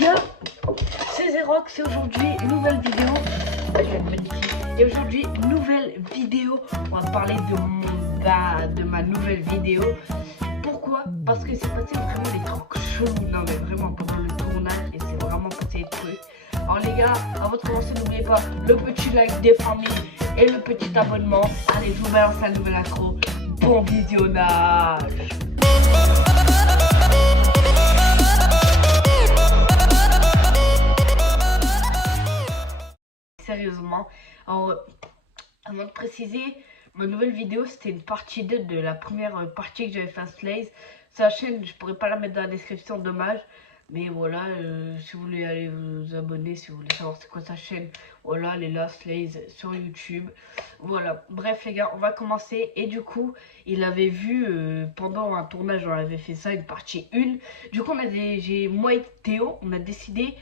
gars, c'est Zerox et aujourd'hui nouvelle vidéo. Et aujourd'hui nouvelle vidéo. On va parler de ma nouvelle vidéo. Pourquoi? Parce que c'est passé vraiment des trucs chelous. Non mais vraiment pendant le tournage et c'est vraiment passé des trucs. Alors les gars, avant de commencer, n'oubliez pas le petit like des familles et le petit abonnement. Allez, je vous balance la nouvelle intro. Bon visionnage. Sérieusement, alors avant de préciser, ma nouvelle vidéo c'était une partie 2 de la première partie que j'avais fait à Slays. Sa chaîne, je pourrais pas la mettre dans la description, dommage. Mais voilà, si vous voulez aller vous abonner, si vous voulez savoir c'est quoi sa chaîne, voilà, elle est là, Slays sur YouTube. Voilà, bref les gars, on va commencer. Et du coup, il avait vu pendant un tournage, on avait fait ça, une partie 1. Du coup, moi et Théo, on a décidé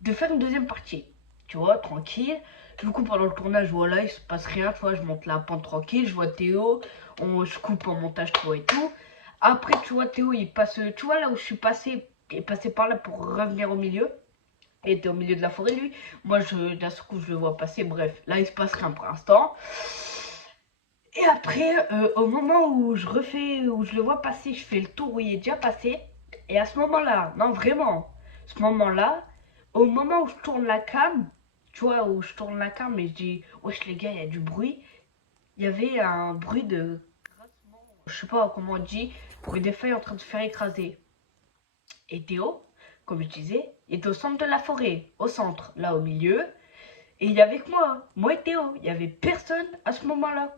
de faire une deuxième partie. Tu vois, tranquille. Du coup, pendant le tournage, voilà, il se passe rien. Tu vois, je monte la pente tranquille. Je vois Théo. Je coupe en montage, tu vois, et tout. Après, tu vois, Théo, il passe. Tu vois, là où je suis passé, il est passé par là pour revenir au milieu. Il était au milieu de la forêt, lui. Moi, d'un seul coup, je le vois passer. Bref, là, il se passe rien pour l'instant. Et après, au moment où je le vois passer, je fais le tour où il est déjà passé. Et à ce moment-là, non, vraiment, ce moment-là, au moment où je tourne la cam, tu vois, où je tourne la cam et je dis, wesh les gars, il y a du bruit. Il y avait un bruit de, je sais pas comment on dit, bruit des feuilles en train de se faire écraser. Et Théo, comme je disais, est au centre de la forêt, au centre, là au milieu. Et il y avait que moi et Théo. Il y avait personne à ce moment-là.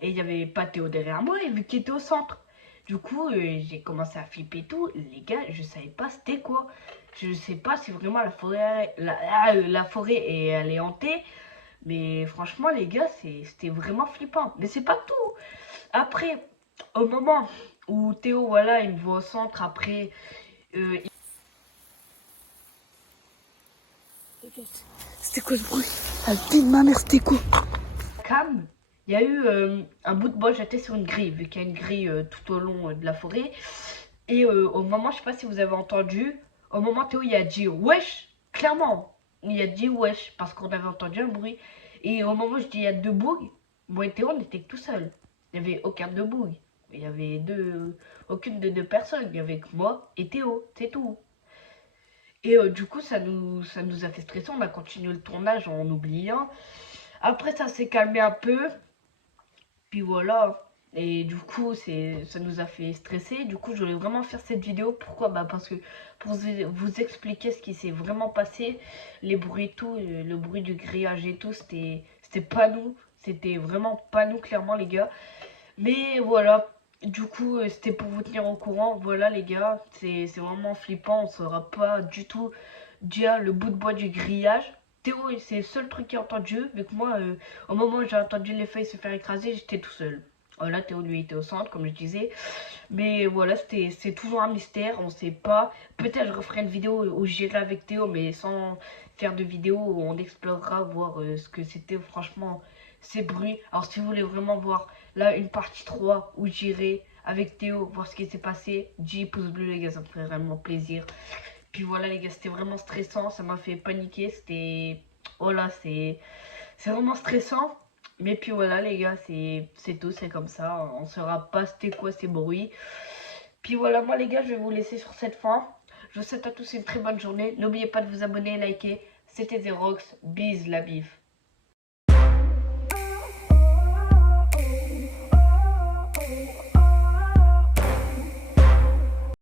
Et il n'y avait pas Théo derrière moi, et vu qu'il était au centre. Du coup, j'ai commencé à flipper tout. Les gars, je savais pas c'était quoi. Je sais pas si vraiment la forêt elle est hantée. Mais franchement, les gars, c'était vraiment flippant. Mais c'est pas tout. Après, au moment où Théo, voilà, il me voit au centre, après, il... C'était quoi ce bruit? Ah, vie de ma mère, c'était quoi? Cam, il y a eu un bout de bois jeté sur une grille, vu qu'il y a une grille tout au long de la forêt. Et au moment, je sais pas si vous avez entendu, au moment Théo il a dit wesh, clairement, il a dit wesh, parce qu'on avait entendu un bruit. Et au moment où je dis il y a deux bougs, moi et Théo on était tout seuls. Il n'y avait aucun de boug. Il y avait aucune de deux personnes. Il y avait que moi et Théo, c'est tout. Et du coup, ça nous a fait stresser. On a continué le tournage en oubliant. Après, ça s'est calmé un peu. Puis voilà. Et du coup, ça nous a fait stresser. Du coup, je voulais vraiment faire cette vidéo. Pourquoi? Bah parce que pour vous expliquer ce qui s'est vraiment passé, les bruits et tout, le bruit du grillage et tout, c'était pas nous. C'était vraiment pas nous, clairement, les gars. Mais voilà. Du coup, c'était pour vous tenir au courant. Voilà, les gars. C'est vraiment flippant. On saura pas du tout dire le bout de bois du grillage. Théo, c'est le seul truc qu'il a entendu. Vu que moi, au moment où j'ai entendu les feuilles se faire écraser, j'étais tout seul. Voilà, Théo lui était au centre, comme je disais. Mais voilà, c'est toujours un mystère. On sait pas. Peut-être je referai une vidéo où j'irai avec Théo, mais sans faire de vidéo où on explorera, voir ce que c'était franchement ces bruits. Alors, si vous voulez vraiment voir là une partie 3 où j'irai avec Théo, voir ce qui s'est passé, 10 pouces bleus, les gars, ça me ferait vraiment plaisir. Puis voilà les gars, c'était vraiment stressant, ça m'a fait paniquer, c'était... Voilà, c'est vraiment stressant. Mais puis voilà les gars, c'est tout, c'est comme ça, on saura pas c'était quoi ces bruits. Puis voilà, moi les gars, je vais vous laisser sur cette fin. Je vous souhaite à tous une très bonne journée. N'oubliez pas de vous abonner et liker. C'était Zerox, bise la bif.